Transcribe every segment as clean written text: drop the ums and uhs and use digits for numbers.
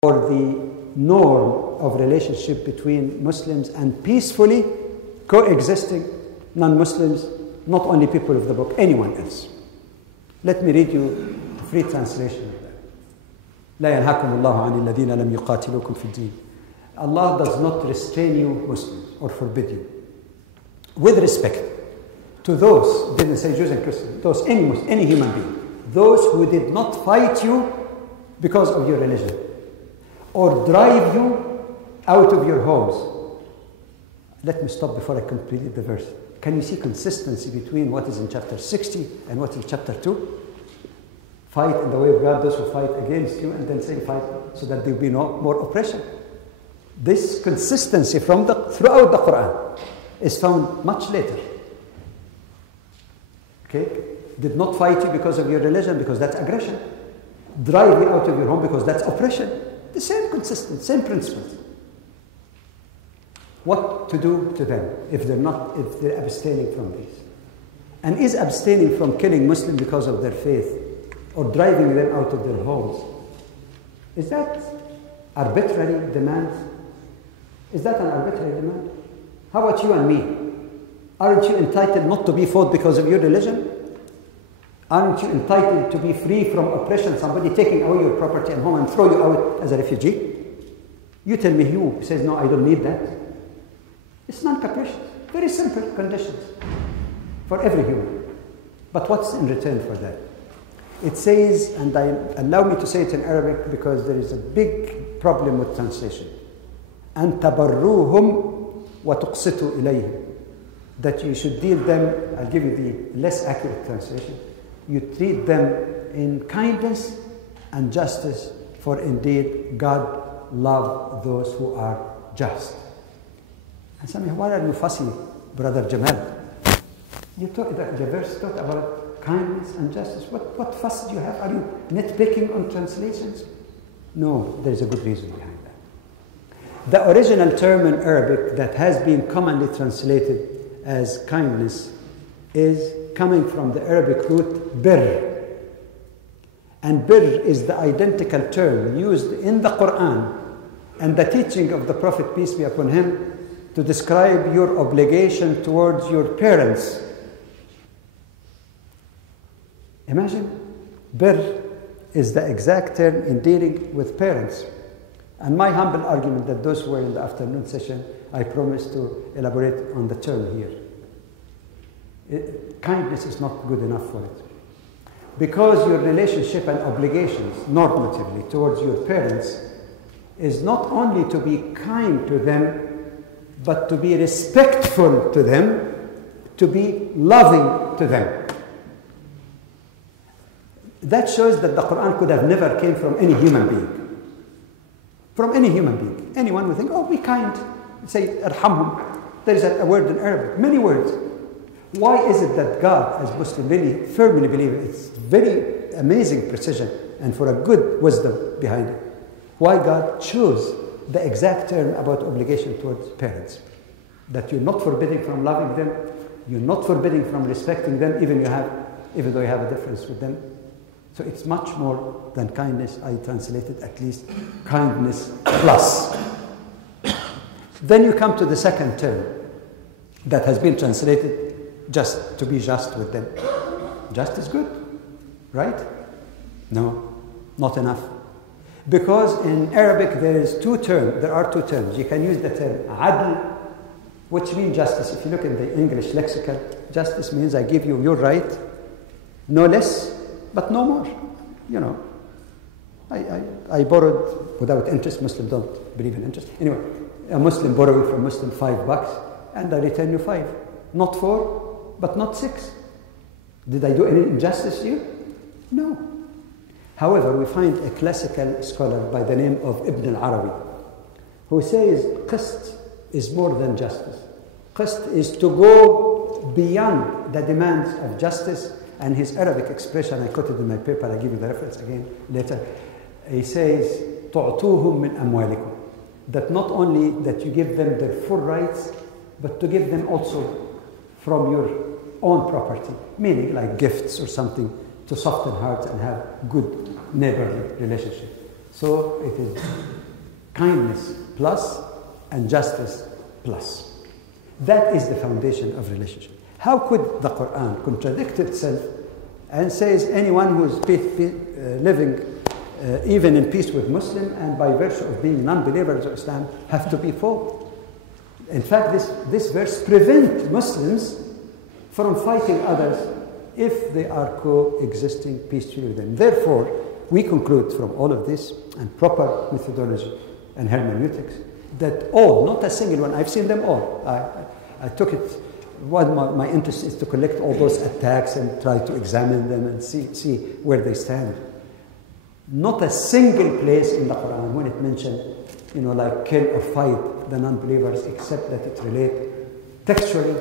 or the norm of relationship between Muslims and peacefully coexisting non-Muslims, not only people of the book, anyone else. Let me read you a free translation of that. لا ينهاكم الله عن الذين لم يقاتلوكم في الدين. Allah does not restrain you, Muslims, or forbid you. With respect to those, didn't say Jews and Christians, those, any human being, those who did not fight you because of your religion, or drive you out of your homes. Let me stop before I complete the verse. Can you see consistency between what is in chapter 60 and what is in chapter 2? Fight in the way of God, those who fight against you, and then say fight so that there will be no more oppression. This consistency throughout the Quran is found much later. Okay? Did not fight you because of your religion, because that's aggression. Drive you out of your home because that's oppression. The same consistent, same principles. What to do to them if they're abstaining from these? And is abstaining from killing Muslims because of their faith or driving them out of their homes, is that arbitrary demand? Is that an arbitrary demand? How about you and me? Aren't you entitled not to be fought because of your religion? Aren't you entitled to be free from oppression, somebody taking away your property and home and throw you out as a refugee? You tell me who says, no, I don't need that. It's non-capricious. Very simple conditions for every human. But what's in return for that? It says, and allow me to say it in Arabic because there is a big problem with translation. أَن تَبَرُّوهُمْ وَتُقْسِطُوا إِلَيْهِمْ. That you should deal them, I'll give you the less accurate translation. You treat them in kindness and justice, for indeed God loves those who are just. And some, why are you fussy, Brother Jamal? The verse talk about kindness and justice. What fuss do you have? Are you nitpicking on translations? No, there's a good reason behind that. The original term in Arabic that has been commonly translated as kindness is coming from the Arabic root bir. And bir is the identical term used in the Quran and the teaching of the Prophet, peace be upon him, to describe your obligation towards your parents. Imagine, bir is the exact term in dealing with parents. And my humble argument that those who were in the afternoon session, I promise to elaborate on the term here. Kindness is not good enough for it. Because your relationship and obligations normatively towards your parents is not only to be kind to them, but to be respectful to them, to be loving to them. That shows that the Quran could have never came from any human being. From any human being. Anyone would think, oh, be kind. Say, arhamhum. There is a word in Arabic, many words. Why is it that God, as Muslims really firmly believe it, it's very amazing precision and for a good wisdom behind it, why God chose the exact term about obligation towards parents? That you're not forbidding from loving them, you're not forbidding from respecting them, even though you have a difference with them. So it's much more than kindness. I translated at least kindness plus. Then you come to the second term that has been translated just to be just with them. Just is good, right? No, not enough. Because in Arabic there are two terms. You can use the term adl, which means justice. If you look in the English lexicon, justice means I give you your right, no less, but no more. You know, I borrowed without interest. Muslims don't believe in interest. Anyway, a Muslim borrowing from Muslim $5, and I return you 5. Not 4, but not 6. Did I do any injustice to you? No. However, we find a classical scholar by the name of Ibn al-Arabi who says qist is more than justice. Qist is to go beyond the demands of justice. And his Arabic expression, I quoted in my paper, I'll give you the reference again later. He says, تُعْطُوهُم مِّنْ أَمْوَالِكُمْ. That not only that you give them their full rights, but to give them also from your own property, meaning like gifts or something to soften hearts and have good neighborly relationship. So it is kindness plus and justice plus. That is the foundation of relationship. How could the Quran contradict itself and says anyone who is living even in peace with Muslim and by virtue of being non-believers of Islam have to be fought? In fact, this verse prevents Muslims from fighting others if they are coexisting peacefully with them. Therefore, we conclude from all of this and proper methodology and hermeneutics that all, not a single one, I've seen them all. I took it, my interest is to collect all those attacks and try to examine them and see where they stand. Not a single place in the Quran when it mentioned, like kill or fight the non-believers, except that it relates textually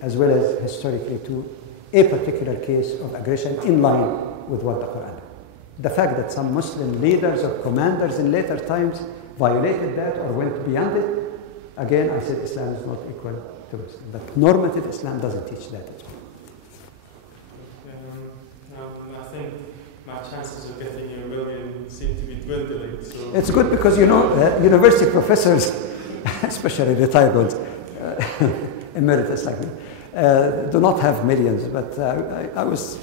as well as historically to a particular case of aggression in line with what the Quran. The fact that some Muslim leaders or commanders in later times violated that or went beyond it, again, I said Islam is not equal to Islam. But normative Islam doesn't teach that as well. I think my chances of getting you a million seem to be dwindling. So. It's good because, university professors, especially retired ones, emeritus like me, do not have millions, but I was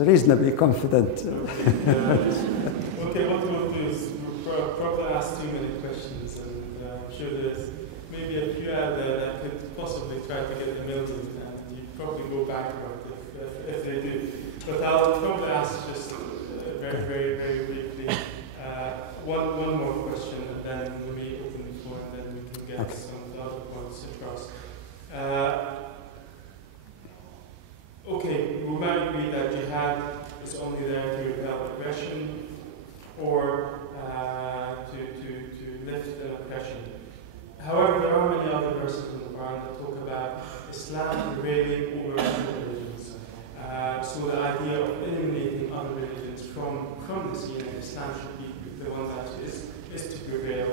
reasonably confident. Okay, what we'll do is we'll probably ask too many questions, and I'm sure there's maybe a few out there that could possibly try to get a million, and you probably go bankrupt if they do. But I'll probably ask just very, very, very briefly one more question, and then we may open the floor, and then we can get some of the other points across. Okay, we might agree that jihad is only there to repel aggression or to lift the oppression. However, there are many other verses in the Quran that talk about Islam prevailing over other religions. So the idea of eliminating other religions from the scene, and Islam should be the one that is to prevail.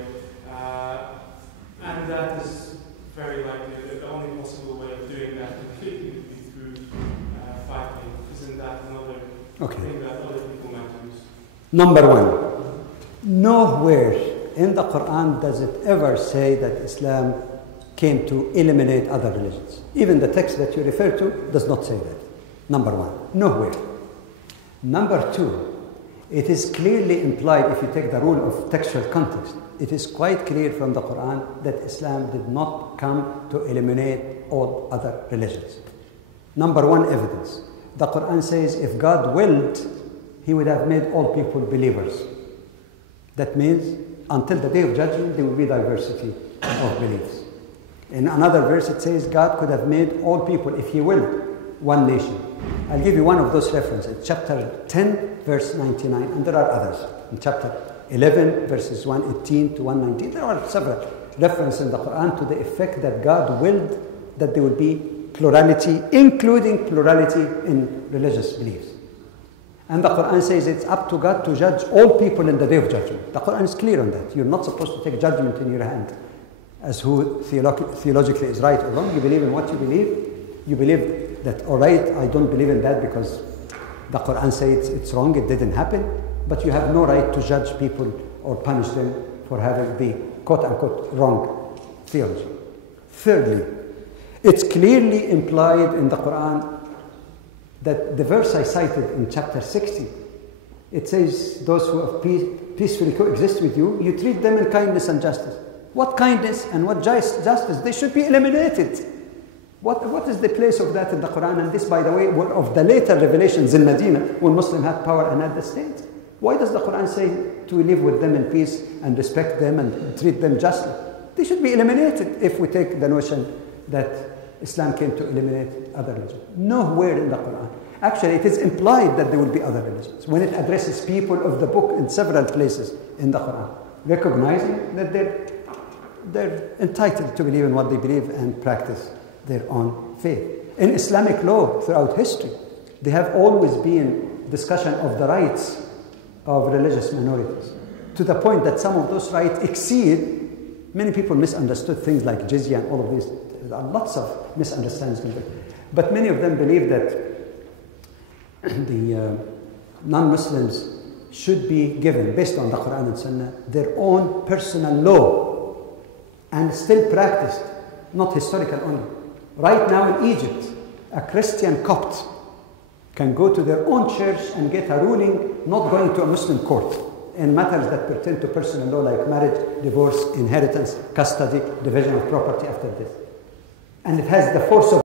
And that is very likely that the only possible way of doing that completely would be through fighting. Isn't that another thing that other people might use? Number one, nowhere in the Quran does it ever say that Islam came to eliminate other religions. Even the text that you refer to does not say that. Number one, nowhere. Number two, it is clearly implied, if you take the rule of textual context, it is quite clear from the Quran that Islam did not come to eliminate all other religions. Number one evidence, the Quran says if God willed, He would have made all people believers. That means until the day of judgment there will be diversity of beliefs. In another verse it says God could have made all people, if He willed, one nation. I'll give you one of those references, chapter 10, verse 99, and there are others. In chapter 11, verses 118 to 119, there are several references in the Quran to the effect that God willed that there would be plurality, including plurality in religious beliefs. And the Quran says it's up to God to judge all people in the day of judgment. The Quran is clear on that. You're not supposed to take judgment in your hand as who theologically is right or wrong. You believe in what you believe. You believe that, all right, I don't believe in that because the Quran says it's wrong, it didn't happen, but you have no right to judge people or punish them for having the quote-unquote wrong theology. Thirdly, it's clearly implied in the Quran that the verse I cited in chapter 60, it says, those who have peacefully coexist with you, you treat them in kindness and justice. What kindness and what justice? They should be eliminated. What is the place of that in the Quran? And this, by the way, were of the later revelations in Medina when Muslims had power and had the state. Why does the Quran say to live with them in peace and respect them and treat them justly? They should be eliminated if we take the notion that Islam came to eliminate other religions. Nowhere in the Quran. Actually, it is implied that there will be other religions when it addresses people of the book in several places in the Quran, recognizing that they're entitled to believe in what they believe and practice their own faith. In Islamic law throughout history, there have always been discussion of the rights of religious minorities, to the point that some of those rights exceed. Many people misunderstood things like jizya and all of these. There are lots of misunderstandings. But many of them believe that the non-Muslims should be given, based on the Quran and Sunnah, their own personal law and still practiced, not historical only. Right now in Egypt, a Christian Copt can go to their own church and get a ruling not going to a Muslim court in matters that pertain to personal law like marriage, divorce, inheritance, custody, division of property after death. And it has the force of